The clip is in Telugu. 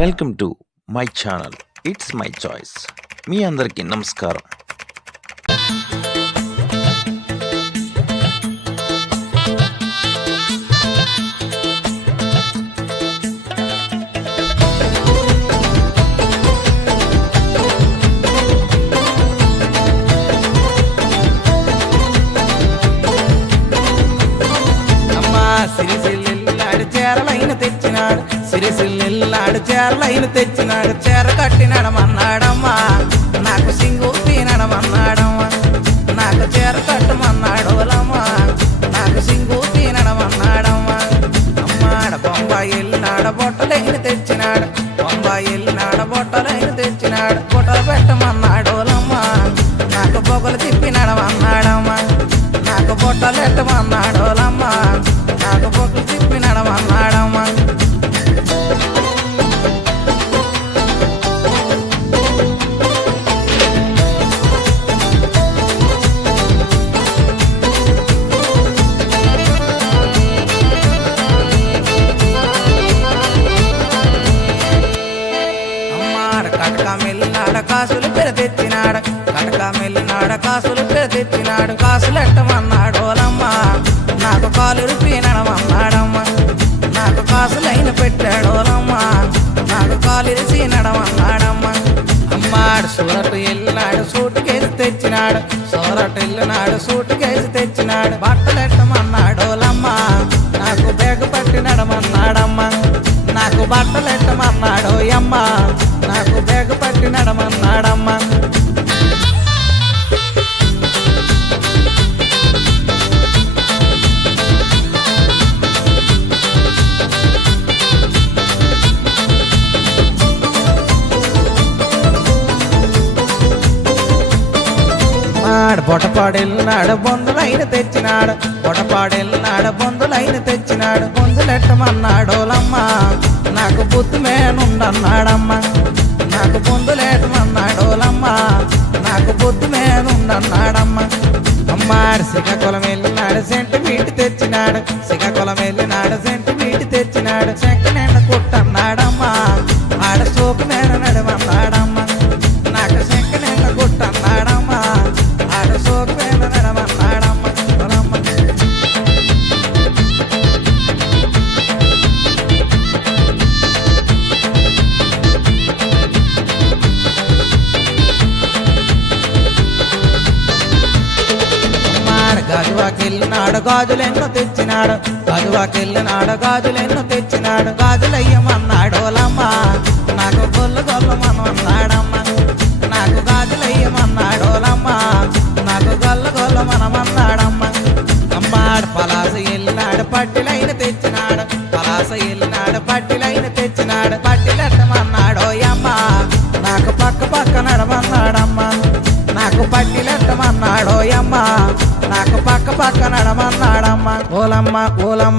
Welcome to my channel it's my choice. మీ అందరికీ నమస్కారం. సిరిసిల్లాడు చేరలైన తెచ్చినాడు, చేర కట్టినడమన్నాడమ్మా, నాకు సింగు తీనడమన్నాడమ్మా, నాకు చేర కట్టమన్నాడోలమ్మా, నాకు సింగు తీనడమన్నాడమ్మా. అమ్మాడ బొంబాయి వెళ్ళినాడ బొట్టలైన తెచ్చినాడు, బొంబాయి వెళ్ళినాడ బొట్టలైన తెచ్చినాడు, బొట్టలు పెట్టమన్నాడోలమ్మా, నాకు పొగలు తిప్పినడమన్నాడమ్మా, నాకు బొట్టలు పెట్టమన్నాడోలమ్మా, నాకు పొగలు తిప్పినడమన్నాడమ్మా. కటక మెల్లినాడ కాసులు తెచ్చినాడు, కటక మెల్లినాడ కాసులు తెచ్చినాడు, కాసులు ఎట్టమన్నాడోలమ్మా, నాకు కాలు రుపినడమన్నాడమ్మా, నాకు కాసులైన పెట్టాడోలమ్మా, నాకు కాలు రుచినడమన్నాడమ్మా. అమ్మాడు సూరటు వెళ్ళినాడు సూటు కేసి తెచ్చినాడు, సూరటు వెళ్ళినాడు సూటు కేసి తెచ్చినాడు, బట్టలు ఎట్టమన్నాడోలమ్మా, నాకు బేగ పట్టినడమన్నాడమ్మా, నాకు బట్టలు ఎట్టమన్నాడో అమ్మా, నాకు బేగ పట్టినడమన్నాడమ్మా. బొటపాడెళ్ళినాడు బొందులైన తెచ్చినాడు, బొటపాడెళ్ళినాడు బొందులైన తెచ్చినాడు, బొందులెట్టమన్నాడోలమ్మా, నాకు బుద్ధి మేనుండన్నాడమ్మా, నాకు బొందులేటమన్నాడోలమ్మా, నాకు బుద్ధి మేనుండన్నాడమ్మా. అమ్మాడు శ్రీకాకుళం వెళ్ళినాడు సెంటిమీటి తెచ్చినాడు, శ్రీకాకుళం వెళ్ళినాడు సెంటిమీటి తెచ్చినాడు, చెక్క నిండ కుట్టన్నాడమ్మా, ఆడ సోకు మేన నడమన్నాడమ్మా, నాకు చెక్క నిండ కుట్టన్నాడమ్మా, ఆడ సోకు మేన నడమన్నాడమ్మా. గాజువాకెళ్ళినాడు గాజులెన్నో తెచ్చినాడు, గాజువాకెళ్ళినాడు గాజులెన్నో తెచ్చినాడు, గాజులయ్యమన్నాడోలమ్మా, నాకు గొల్లు గొల్లమనమన్నాడమ్మా, నాకు గాజులయ్యమన్నాడోలమ్మా, నాకు గొల్ల గొల్లమనమన్నాడమ్మా. అమ్మాడు పలాస వెళ్ళినాడు పట్టిలైన తెచ్చినాడు, పలాస వెళ్ళినాడు పట్టిలైన తెచ్చినాడు, పట్టిలెట్టమన్నాడో అమ్మా, నాకు పక్క పక్క నడమన్నాడమ్మా, నాకు పట్టిలెట్టమన్నాడో అమ్మా, నాకు పక్క పక్క నడమన్నాడమ్మా. ఓలమ్మ ఓలమ్మ